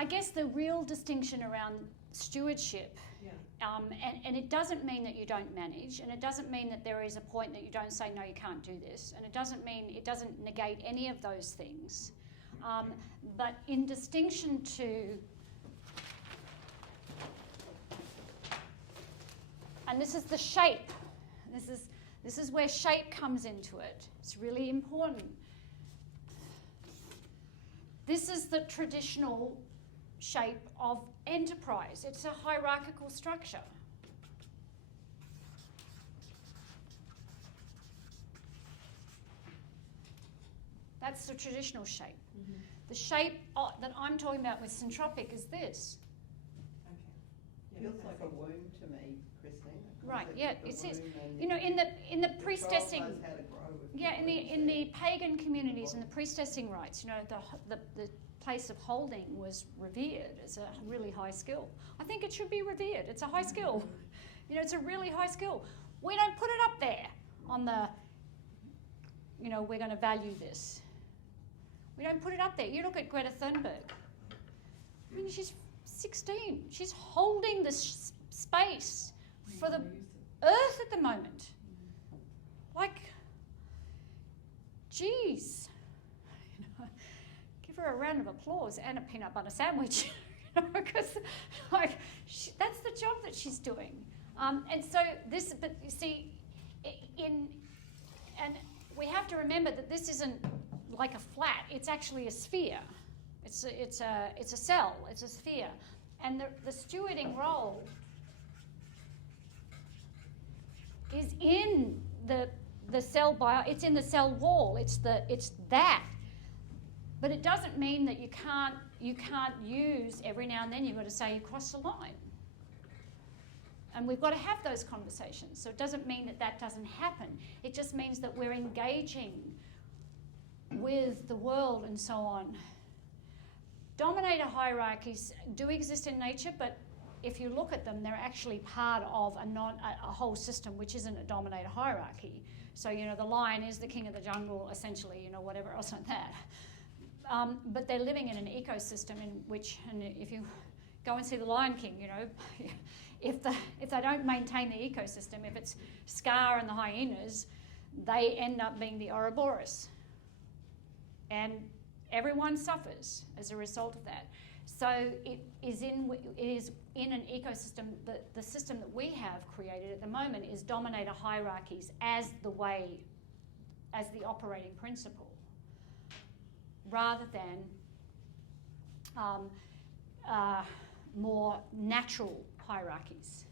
I guess the real distinction around stewardship, and it doesn't mean that you don't manage, and it doesn't mean that there is a point that you don't say, no, you can't do this, and it doesn't negate any of those things. But in distinction to, and this is the shape, this is where shape comes into it. It's really important. This is the traditional shape of enterprise. It's a hierarchical structure. That's the traditional shape. Mm-hmm. The shape that I'm talking about with syntropic is this. Okay. Feels like a womb to me, Christine. Right. Yeah. It says, you know, in the priestessing. Yeah. In the pagan communities and the priestessing rites, you know, the place of holding was revered as a really high skill. I think it should be revered. It's a high skill. You know, it's a really high skill. We don't put it up there on the, you know, we're going to value this. We don't put it up there. You look at Greta Thunberg. I mean, she's 16. She's holding this space for the Earth at the moment. Like, geez. You know, give her a round of applause and a peanut butter sandwich, because like that's the job that she's doing. And so this, but you see, and we have to remember that this isn't like a flat; it's actually a sphere. It's a cell. It's a sphere, and the stewarding role is in the cell bio. It's in the cell wall. It's that. But it doesn't mean that you can't use, every now and then you've got to say you crossed the line. And we've got to have those conversations. So it doesn't mean that doesn't happen. It just means that we're engaging with the world and so on. Dominator hierarchies do exist in nature, but if you look at them, they're actually part of a whole system which isn't a dominator hierarchy. So, you know, the lion is the king of the jungle, essentially, you know, whatever else like that. But they're living in an ecosystem in which, and if you go and see The Lion King, you know, if they don't maintain the ecosystem, if it's Scar and the hyenas, they end up being the Ouroboros. And everyone suffers as a result of that. So it is in an ecosystem. The system that we have created at the moment is dominator hierarchies as the operating principle, rather than more natural hierarchies.